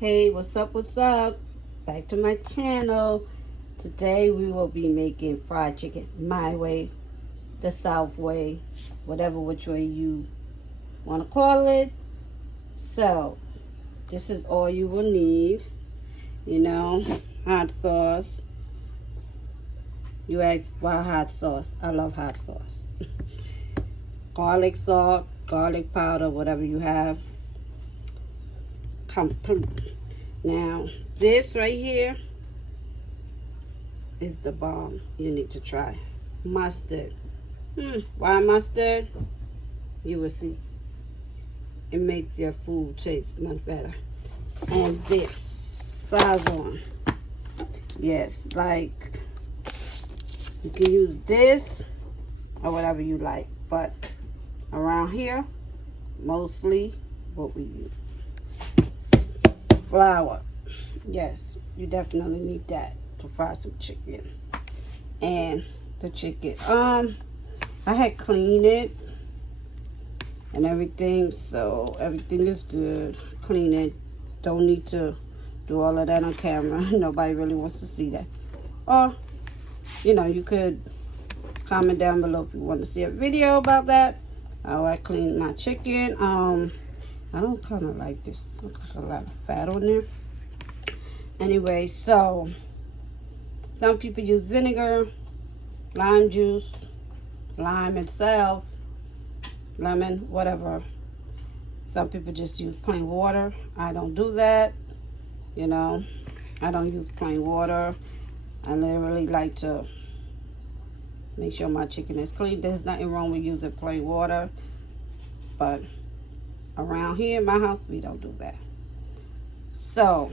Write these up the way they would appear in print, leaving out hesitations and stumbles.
Hey, what's up, what's up? Back to my channel. Today we will be making fried chicken my way, the South way, whatever which way you want to call it. So, this is all you will need. Hot sauce. You ask why hot sauce? I love hot sauce. Garlic salt, garlic powder, whatever you have. Complete. Now, this right here is the bomb you need to try. Mustard. Why mustard? You will see. It makes your food taste much better. And this, Sazon. Yes, like, you can use this or whatever you like. But around here, mostly what we use. Flour. Yes, you definitely need that to fry some chicken. And the chicken, I had cleaned it and everything, so everything is good. Clean it. Don't need to do all of that on camera. Nobody really wants to see that. Or, you could comment down below if you want to see a video about that. How I clean my chicken. I don't kind of like this. Looks like a lot of fat on there. Anyway, so some people use vinegar, lime juice, lime itself, lemon, whatever. Some people just use plain water. I don't do that. I don't use plain water. I literally like to make sure my chicken is clean. There's nothing wrong with using plain water, but around here in my house, we don't do that. So,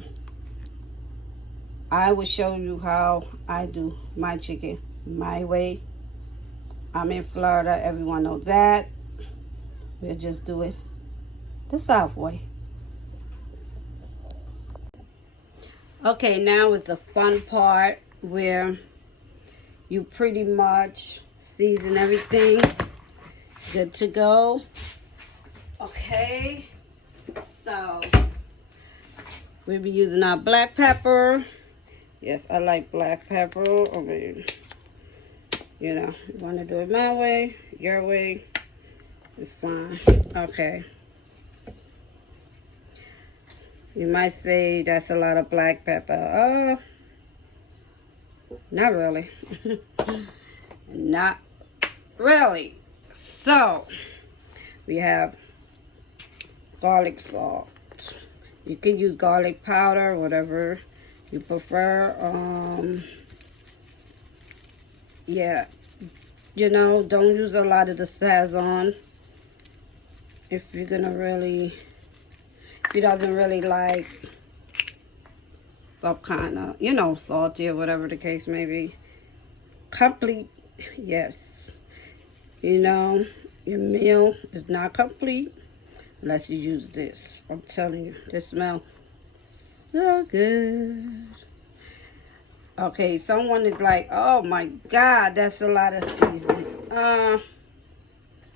I will show you how I do my chicken my way. I'm in Florida. Everyone knows that. We'll just do it the South way. Okay, now is the fun part where you pretty much season everything. Good to go. Okay, so we'll be using our black pepper. Yes, I like black pepper. I mean, you want to do it my way, your way, it's fine. Okay. You might say that's a lot of black pepper. Not really. Not really. So, we have garlic salt. You can use garlic powder, whatever you prefer. Yeah, don't use a lot of the Sazon if you're gonna really, if you doesn't really like some kind of, salty or whatever the case may be. Complete, yes. Your meal is not complete unless you use this. I'm telling you, this smells so good. Okay, someone is like, oh my God, that's a lot of seasoning.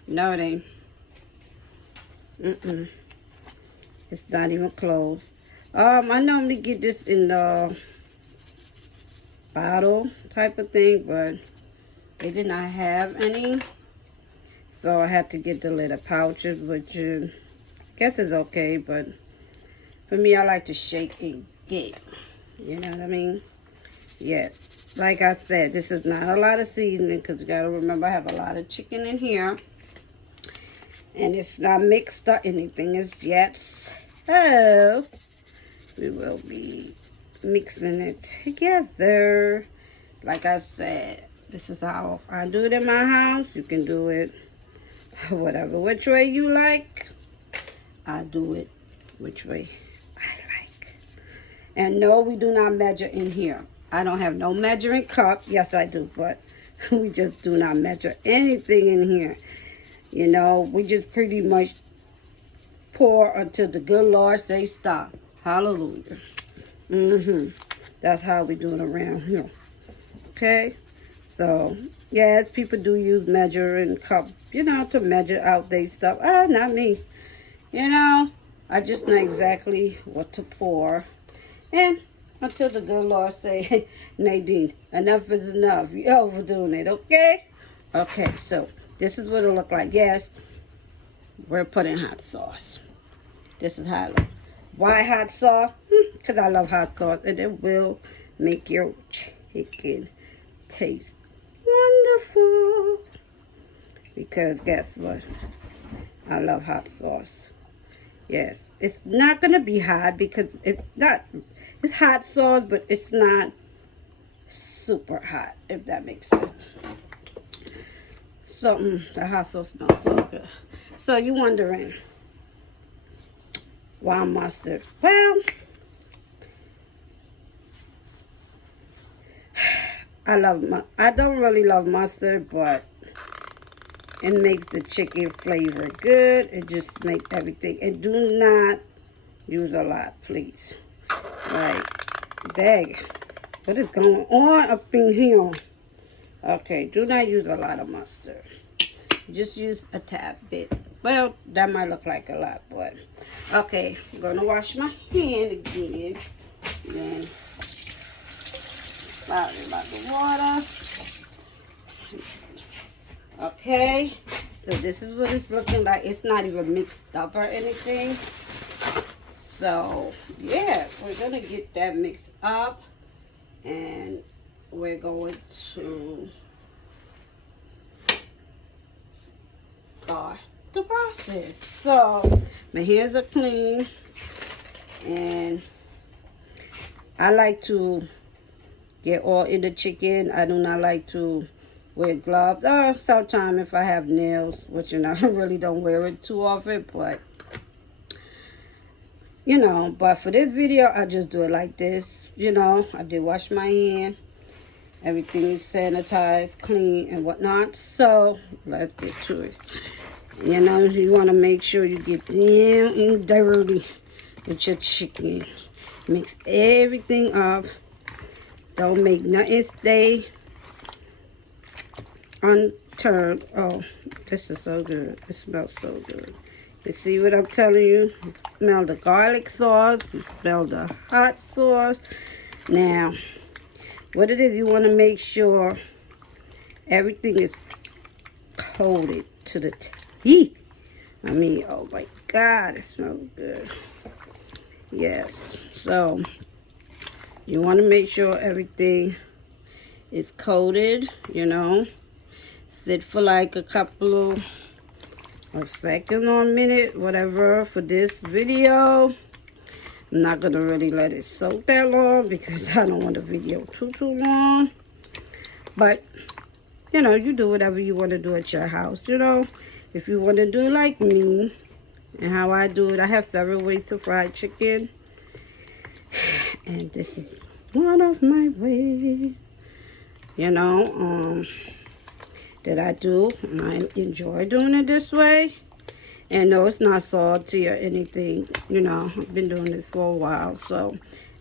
No, it ain't. It's not even close. I normally get this in the bottle type of thing, but they did not have any. So I had to get the little pouches, which I guess is okay, but for me, I like to shake and get. You know what I mean? Yeah. Like I said, this is not a lot of seasoning because you got to remember I have a lot of chicken in here. And it's not mixed or anything as yet. So, we will be mixing it together. Like I said, this is how I do it in my house. You can do it whatever, which way you like. I do it which way I like. And no, we do not measure in here. I don't have no measuring cup. Yes, I do, but we just do not measure anything in here. We just pretty much pour until the good Lord say stop. Hallelujah. That's how we do it around here. Okay? So, yes, people do use measuring cup, to measure out their stuff. Not me. I just know exactly what to pour. And until the good Lord say, Nadine, enough is enough. You're overdoing it, okay? Okay, so this is what it'll look like. Yes, we're putting hot sauce. This is how it looks. Why hot sauce? Because I love hot sauce. And it will make your chicken taste wonderful. Because guess what? I love hot sauce. Yes, it's not going to be hot because it's hot sauce, but it's not super hot, if that makes sense. So, the hot sauce smells so good. So, you're wondering, why mustard? Well, I don't really love mustard, but it makes the chicken flavor good. It just makes everything. And do not use a lot, please. Like, dang. What is going on up in here? Okay, do not use a lot of mustard. Just use a tad bit. Well, that might look like a lot, but... Okay, I'm going to wash my hand again. Then, slide it about the water. Okay, so this is what it's looking like. It's not even mixed up or anything. So, yeah, we're going to get that mixed up. And we're going to start the process. So, my hands are clean. And I like to get all in the chicken. I do not like to wear gloves. Sometimes if I have nails, which I really don't wear it too often, but but for this video, I just do it like this. I did wash my hand. Everything is sanitized, clean, and whatnot. So let's get to it. You want to make sure you get down and dirty with your chicken. Mix everything up. Don't make nothing stay unturned. Oh, this is so good. It smells so good. You see what I'm telling you? You smell the garlic sauce. You smell the hot sauce. Now, what it is, you want to make sure everything is coated to the teeth. I mean, oh my God, it smells good. Yes, so you want to make sure everything is coated, Sit for like a couple of seconds or a minute, whatever, for this video. I'm not going to really let it soak that long because I don't want the video too long. But, you do whatever you want to do at your house, If you want to do like me and how I do it, I have several ways to fry chicken. And this is one of my ways, that I do. And I enjoy doing it this way. And no, it's not salty or anything. I've been doing this for a while. So,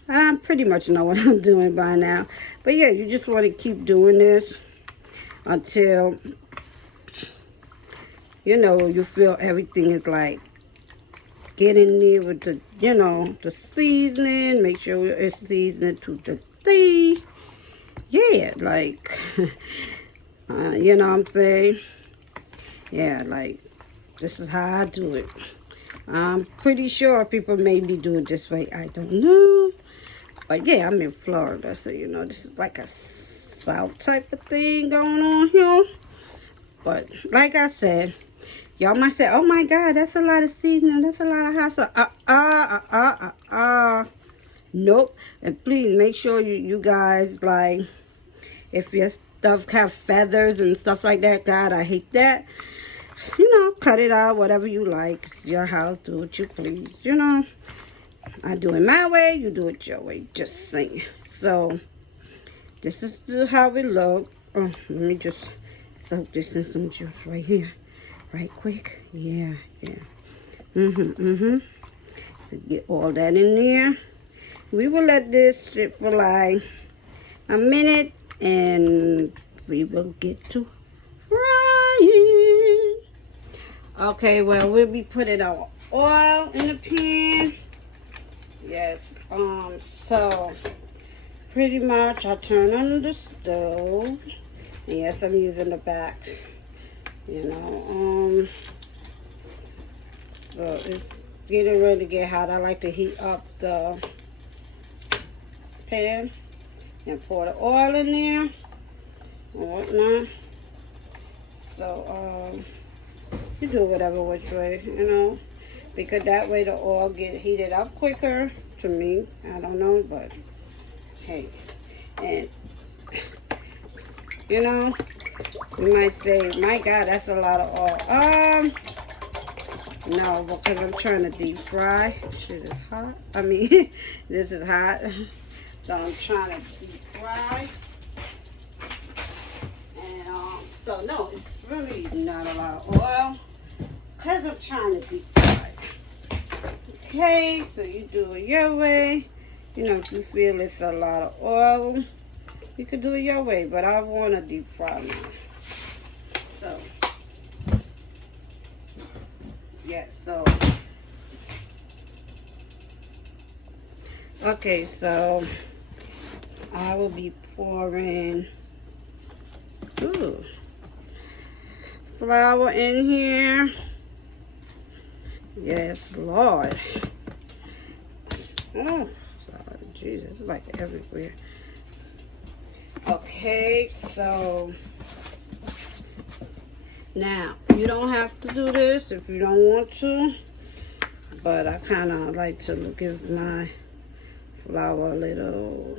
I pretty much know what I'm doing by now. But yeah, you just want to keep doing this until, you feel everything is like getting there with the, the seasoning. Make sure it's seasoned to the T. Yeah, like, you know what I'm saying? Yeah, like, this is how I do it. I'm pretty sure people maybe do it this way. I don't know. But yeah, I'm in Florida, so this is like a South type of thing going on here. But like I said, y'all might say, oh my God, that's a lot of seasoning. That's a lot of hot sauce. Nope. And please make sure you guys, like, if your stuff have feathers and stuff like that, God, I hate that. Cut it out, whatever you like. It's your house, do what you please, I do it my way, you do it your way, just saying. So, this is how it looks. Oh, let me just soak this in some juice right here. Right quick. Yeah. So, get all that in there. We will let this sit for like a minute, and we will get to frying. Okay, well, we'll be putting our oil in the pan. Yes, so pretty much I turn on the stove. And yes, I'm using the back, you know, so it's getting ready to get hot. I like to heat up the pan and pour the oil in there and whatnot. So, you do whatever which way, you know, because that way the oil get heated up quicker to me. I don't know, but hey, and you know, you might say, my God, that's a lot of oil. No, because I'm trying to deep fry. Shit is hot. I mean, this is hot. So I'm trying to deep fry. And so no, it's really not a lot of oil because I'm trying to deep fry. Okay, so you do it your way. You know, if you feel it's a lot of oil, you could do it your way, but I want to deep fry mine. So, yeah, so, okay, so I will be pouring flour in here. Yes, Lord. Oh, sorry, Jesus, it's like everywhere. Okay, so now you don't have to do this if you don't want to, but I kind of like to give my flour a little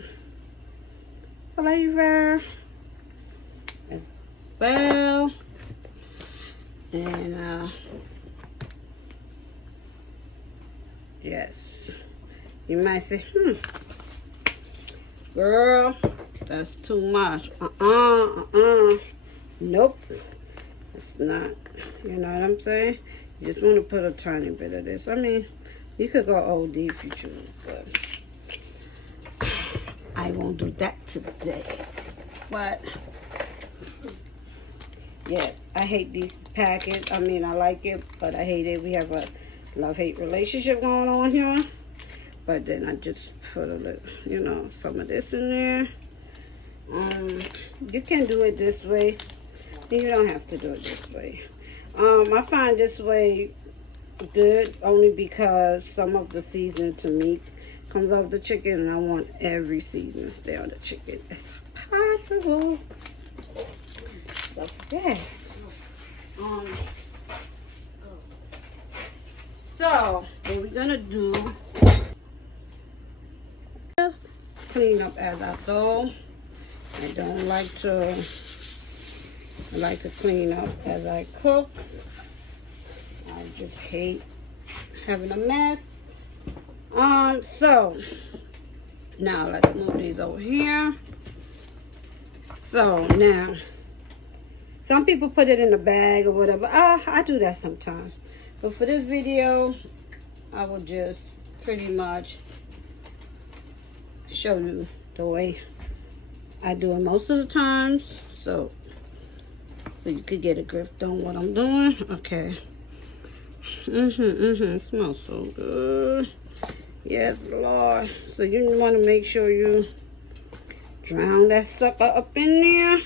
flavor as well. And yes, you might say, girl, that's too much. Nope, it's not. You know what I'm saying? You just want to put a tiny bit of this. I mean, you could go OD if you choose, but I won't do that today. But yeah, I hate these packets. I mean, I like it, but I hate it. We have a love-hate relationship going on here. But then I just put a little, you know, some of this in there. You can do it this way. You don't have to do it this way. I find this way good only because some of the seasoning to meat comes off the chicken, and I want every seasoning to stay on the chicken as possible. So yes. So what we're gonna do, clean up as I go. I don't like to. I like to clean up as I cook. I just hate having a mess. So now let's move these over here. So now, some people put it in a bag or whatever. I do that sometimes. But for this video, I will just pretty much show you the way I do it most of the times. So you could get a grip on what I'm doing. Okay. It smells so good. Yes, Lord. So you want to make sure you drown that sucker up in there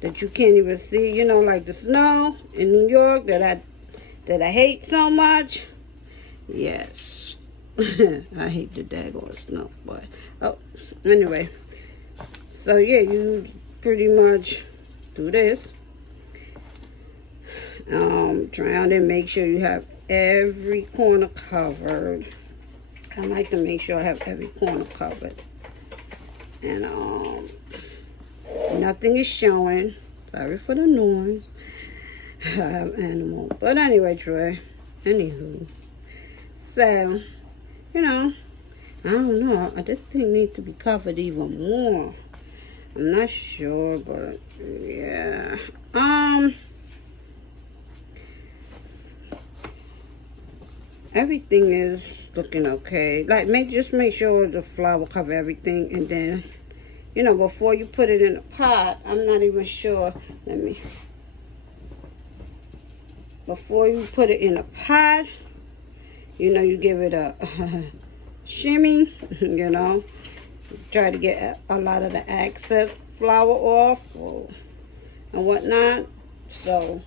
that you can't even see. You know, like the snow in New York that I hate so much. Yes. I hate the daggone snow, but anyway. So yeah, you pretty much do this. Drown it. Make sure you have every corner covered. I like to make sure I have every corner covered. And nothing is showing. Sorry for the noise. I have animals. But anyway, Troy. Anywho. So, you know, I don't know. This thing needs to be covered even more. I'm not sure, but yeah. Everything is looking okay. Like, just make sure the flour cover everything, and then, you know, before you put it in a pot, I'm not even sure. Before you put it in a pot, you know, you give it a shimmy, you know. Try to get a lot of the excess flour off and whatnot. So,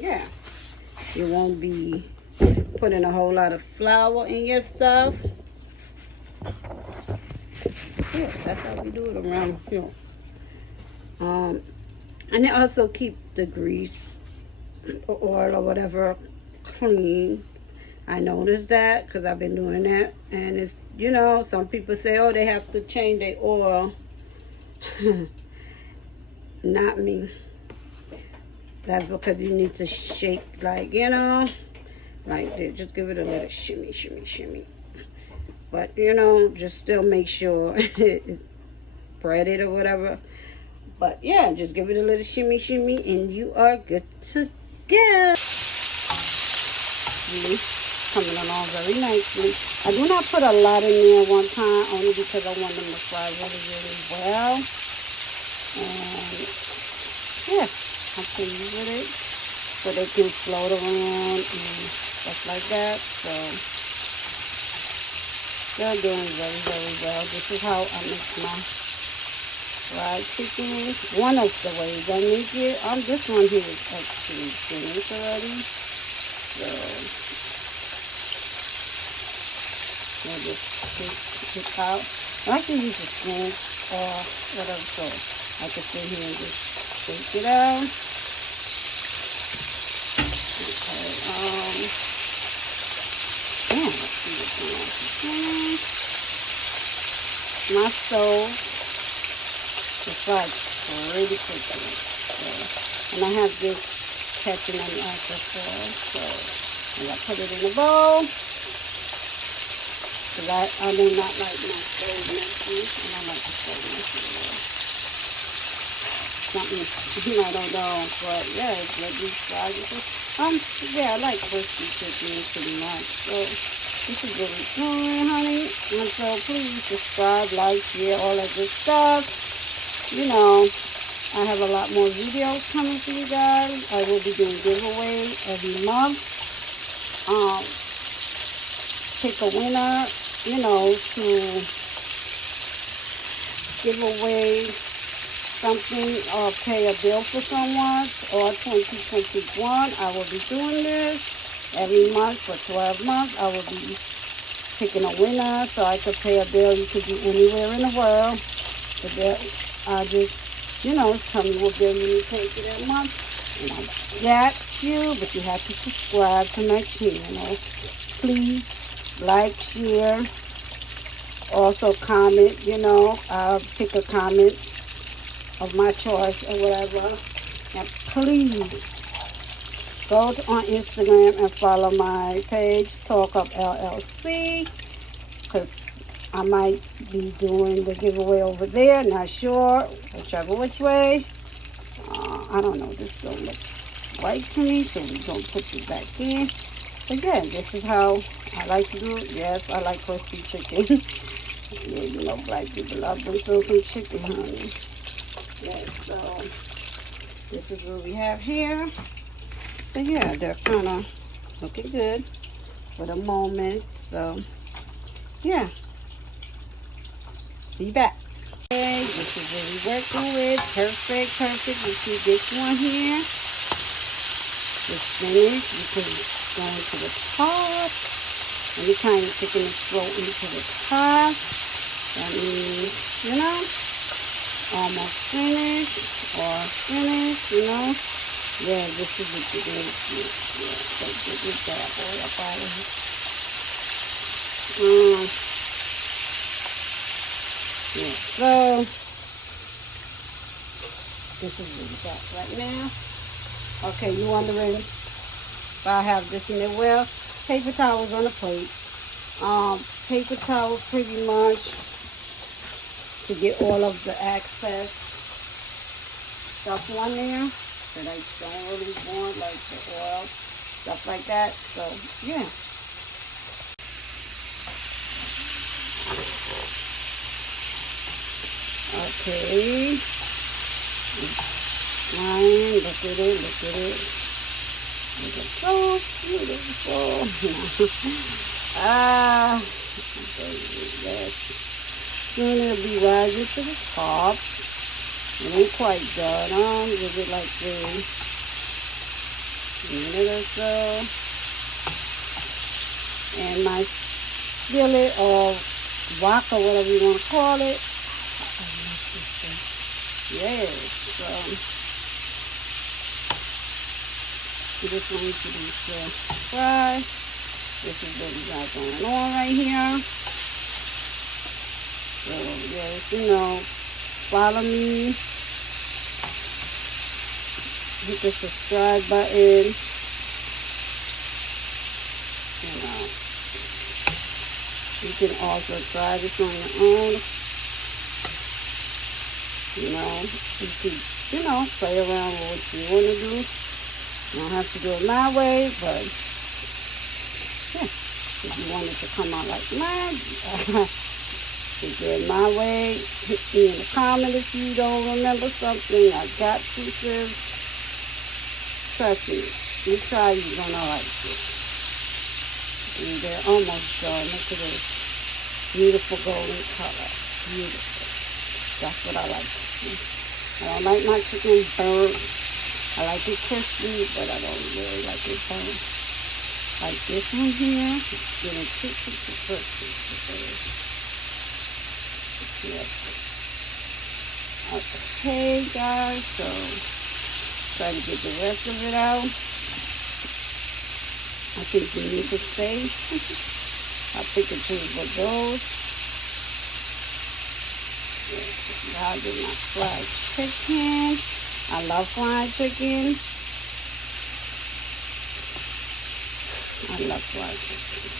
yeah, you won't be putting a whole lot of flour in your stuff. Yeah, that's how we do it around here. And it also keep the grease or oil or whatever clean. I noticed that because I've been doing that. And it's, you know, some people say, oh, they have to change their oil. Not me. That's because you need to shake, like, you know, like this. Just give it a little shimmy, shimmy, shimmy. But, you know, just still make sure it's breaded or whatever. But, yeah, just give it a little shimmy, shimmy, and you are good to go. See? Coming along very nicely. I do not put a lot in there one time, only because I want them to fry really, really well. And yeah, I'm pleased with it. So they can float around and stuff like that. So they're doing very, very well. This is how I make my fried chicken. One of the ways I make it. This one here is actually finished already. So I'll just take it out. I can use a spoon or whatever, so I can sit here and just shake it out. Okay, yeah, let's see what's going on. My stove is fried pretty quickly. So, and I have this catching on the alcohol, so I'm gonna put it in a bowl. Because I do not like my stove messy. I don't like the stove messy. Something I don't know, but yeah, it's like these fries. Yeah, I like crispy chicken pretty much. So this is really good, honey. And so please subscribe, like, share, all that good stuff. You know, I have a lot more videos coming for you guys. I will be doing giveaway every month. Pick a winner, you know, to give away something or pay a bill for someone. Or 2021, I will be doing this every month for 12 months. I will be picking a winner so I could pay a bill. You could be anywhere in the world. I just, you know, tell me what bill you need to pay for that month. And I got you, but you have to subscribe to my channel. Please like, share, also comment, you know, I'll pick a comment of my choice or whatever. And please go on Instagram and follow my page, Talk Up LLC, because I might be doing the giveaway over there, not sure, whichever which way. I don't know, this don't look right to me, so we're going to put it back in. Again, this is how I like to do it. Yes, I like crispy chicken. Yeah, you know, black people love them some chicken, honey. Yeah, so this is what we have here. So yeah, they're kind of looking good for the moment. So yeah, be back. Okay, this is what we're working with. Perfect, perfect. You see this one here? It's finished. You can go into the top. Anytime you're taking the float into the top, that means, you know, almost finished or finished, you know. Yeah, this is what you're going to do. Yeah, so get that boy up out of here. Yeah, so this is what we got right now. Okay, you wondering if I have this in there? Well, paper towels on the plate. Paper towels pretty much to get all of the excess stuff on there that I don't really want, like the oil, stuff like that. So, yeah. Okay. Fine. Look at it. Look at it. It is so beautiful. Yes. Soon it'll be rising to the top. It ain't quite done. I'll give it like a minute or so. And my skillet or wok or whatever you want to call it. Yes. This one to be fry. This is what we got going on right here. So yes, you know, follow me. Hit the subscribe button. You know, you can also try this on your own. You know, you can, play around with what you want to do. You don't have to do it my way, but yeah, if you want it to come out like mine, you do it my way. Hit me in the comment if you don't remember something. I got pieces. Trust me, you try, you're gonna like it. And they're almost done. Look at this beautiful golden color. Beautiful. That's what I like to see. I don't like my chicken burnt. I like it crispy, but I don't really like it burnt. Like this one here, it's getting too crispy. Yes. Okay, guys, so try to get the rest of it out. I think we need to stay. I'll pick and choose what goes. I'll do my fried chicken. I love fried chicken. I love fried chicken.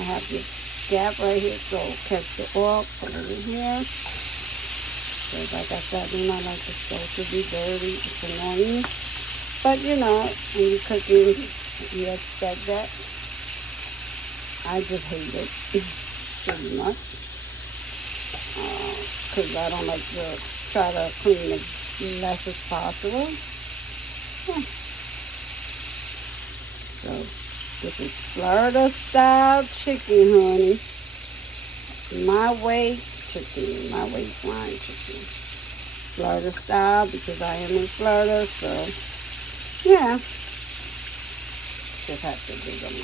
I have this gap right here, so catch the oil, put it in here. So like I said, I do not like the stove to be dirty. It's annoying. But you know, when you're cooking, you expect that. I just hate it pretty much. Because I don't like to try to clean as less as possible. Yeah. So this is Florida style chicken, honey. My way chicken, my way frying chicken. Florida style because I am in Florida, so yeah. Just have to do them.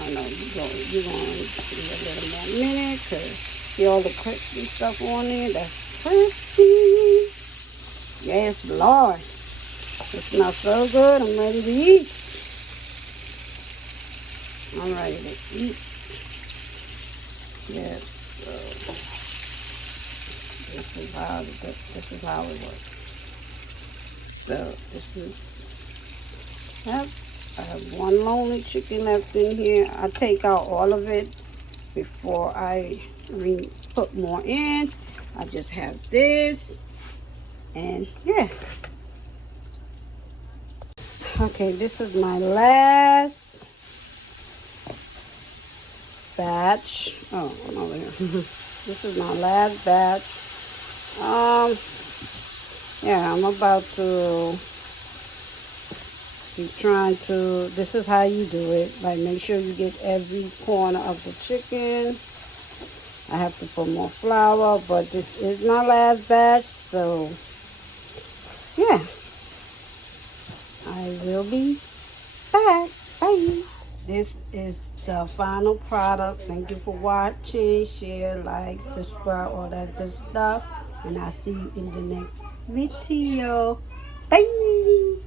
I know you're going to need a little more minute to see all the crispy stuff on there. That's crispy. Yes, Lord. It smells so good. I'm ready to eat. I'm ready to eat. Yes. So this is how it works. So this is. Yep. I have one lonely chicken left in here. I take out all of it before I put more in. I just have this. And yeah. Okay, this is my last batch. Oh, I'm over here. This is my last batch. Yeah, I'm about to be trying to, this is how you do it. Like, make sure you get every corner of the chicken. I have to put more flour, but this is my last batch, so yeah. I will be back. Bye. This is the final product. Thank you for watching. Share, like, subscribe, all that good stuff. And I'll see you in the next video. Bye.